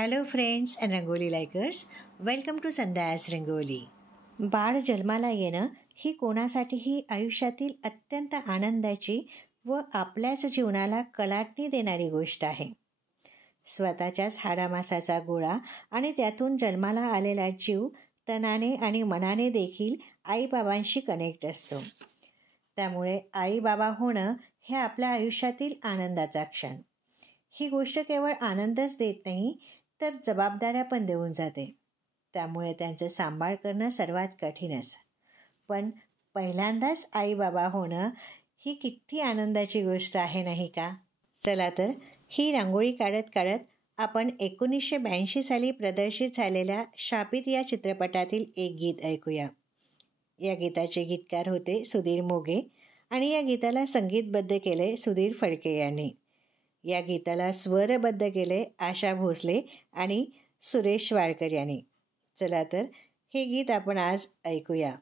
Hello friends and rangoli likers, welcome to Sandhya's rangoli. बाळ जन्माला येणं ही कोणासाठीही आयुष्यातील अत्यंत आनंदाची व आपल्याच जीवनाला कलाटणी देणारी गोष्ट आहे. स्वतःच्याच हाडामासाचा गोळा आणि त्यातून जन्माला आलेला जीव तनाने आणि मनाने देखील आईबाबांशी कनेक्ट असतो. त्यामुळे आईबाबा होणं हे आपल्या आयुष्यातील आनंदाचा क्षण. ही गोष्ट केवळ आनंदच देत नाही तर जबाबदाऱ्या पण देऊन जाते. त्यामुळे त्यांचं सांभाळ करणं सर्वात कठीणच. पण पहिल्यांदाच आईबाबा होणं ही किती आनंदाची गोष्ट आहे नाही का? चला तर ही रांगोळी काढत काढत आपण 1982 साली प्रदर्शित झालेल्या शापित या चित्रपटातील एक गीत ऐकूया. या गीताचे गीतकार होते सुधीर मोघे आणि या गीताला संगीतबद्ध केले सुधीर फडके यांनी. या गीताला स्वरबद्ध केले आशा भोसले आणि सुरेश वाडकर यांनी. चला तर हे गीत आपण आज ऐकूया.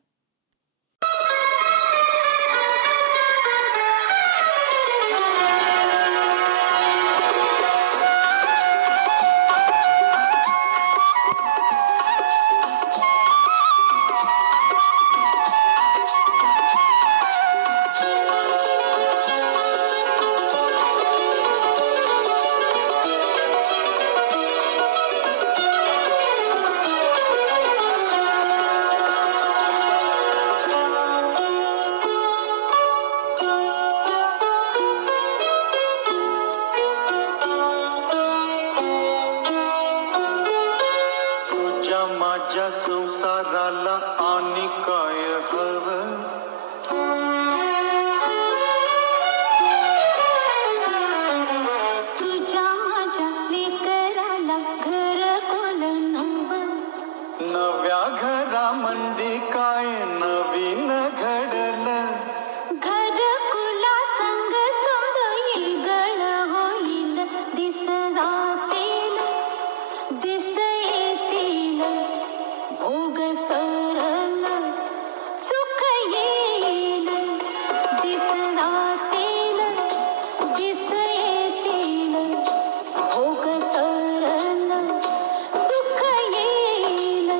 माझ्या संसाराला आणि काय हवं, तुझ्या माझ्या लेकराला घर कोल नवं, नव्या घरामंदी काय नवीन घडलं, घरकुला संग समज येगळ होईल, दिस जातील दिस येतील, भोग सरल सुख येईल, दिस जातील दिस येतील, भोग सरल सुख येईल.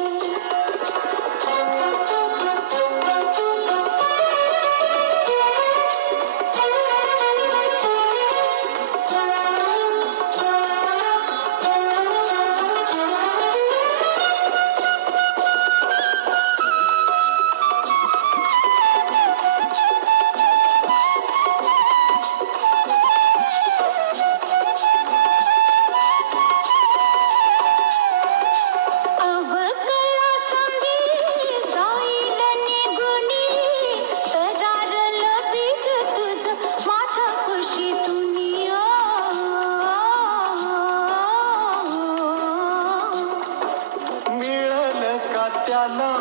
अवकळा संधी जाईल निघुनी, तरारलं बीज तुझं माझ्या खुशीतुनी. मिळलं का त्याला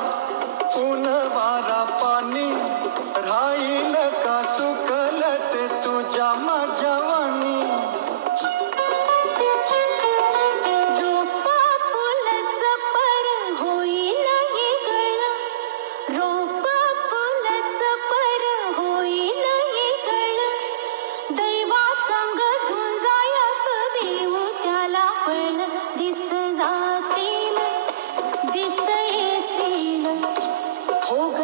ऊन वारा पाणी, राहील का सुकलत तुझ्या माझ्या वाणी, रोपा फुलचं पर होईल येगळ, रोपा फुलचं पर होईल येगळ, दैवा संग झुंजायचं देऊ त्याला फळ, दिस जातील दिस येतील, भोग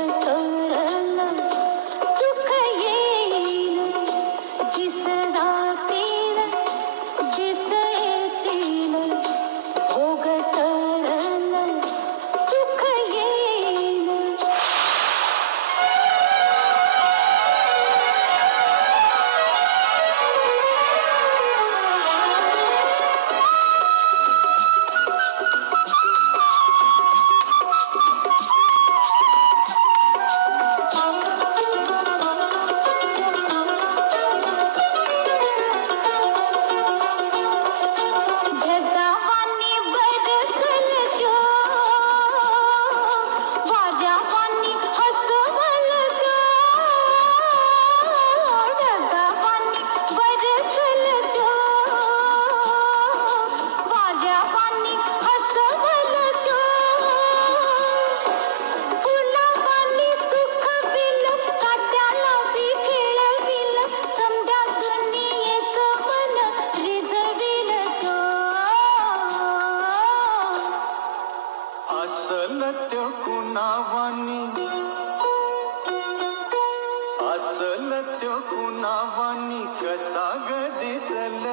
असलं त्यो कुणावानी असलं त्यो कुणावानी कसा ग दिसल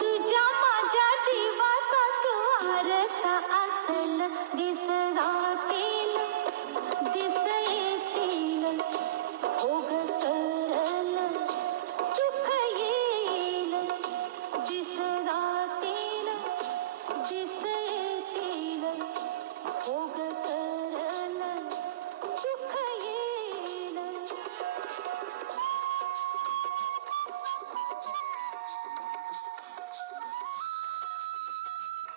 तुझ्या माझ्या जीवाचा तू आरसा असल दिस राहतील दिस येतील हो ग सरल सुख येईल दिस राहतील दिस येतील हो ग सरल सुख येईल.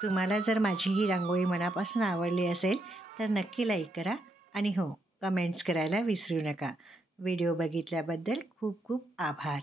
तुम्हाला जर माझी ही रांगोळी मनापासून आवडली असेल तर नक्की लाईक करा आणि हो, कमेंट्स करायला विसरू नका. व्हिडिओ बघितल्याबद्दल खूप खूप आभार.